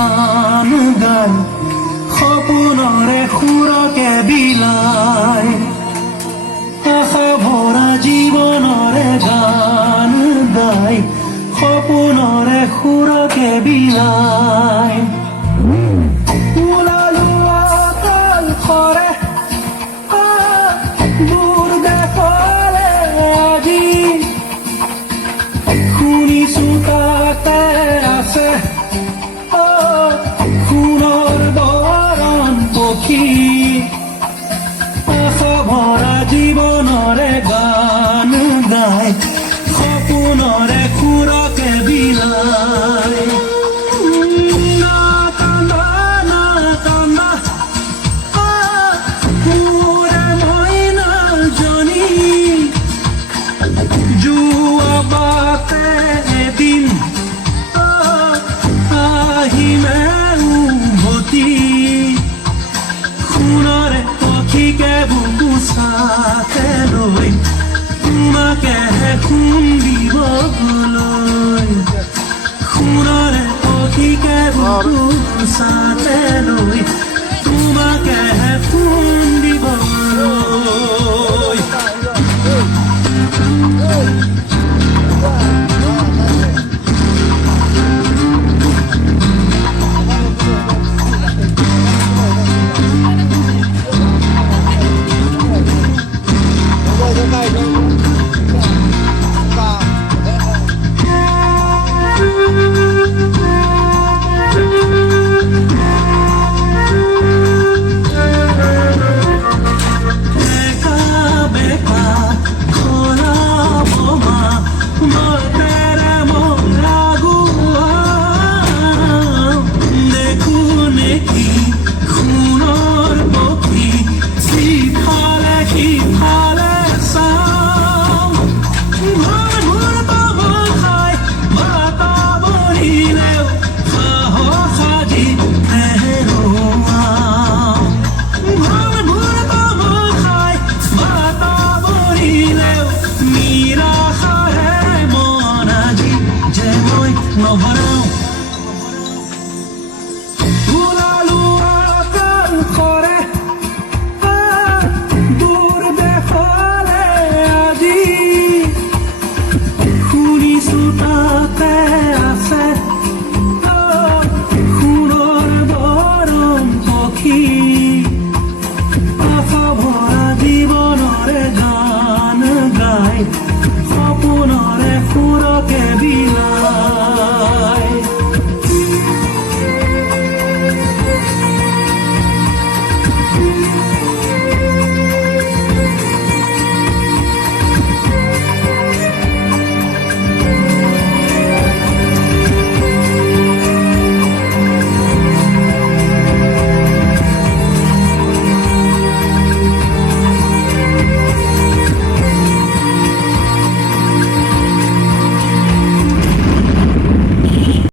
গান গায় সপোনৰে সুৰকে বিলায় আশা ভৰা জীৱনৰে গান গায় সপোনৰে সুৰকে বিলায় ওলালো আকাশৰে দূৰ দেশলে আজি শুনিছো তাতে আছে সোণৰ বৰণ পক্ষী আশা ভৰা জীৱনৰে গান গায় সপোনৰে সুৰকে বিলায় না কান্দা না কান্দা সুৰে মইনাজনী যোৱা বাটে এদিন আহিমে উভতি সোণৰে পক্ষীকে বুকু চাতে লৈ তোমাকে খুন্দিবলৈ সোণৰে পক্ষীকে বুকু চাতে লৈ তোমাকে খুন্দিবলৈ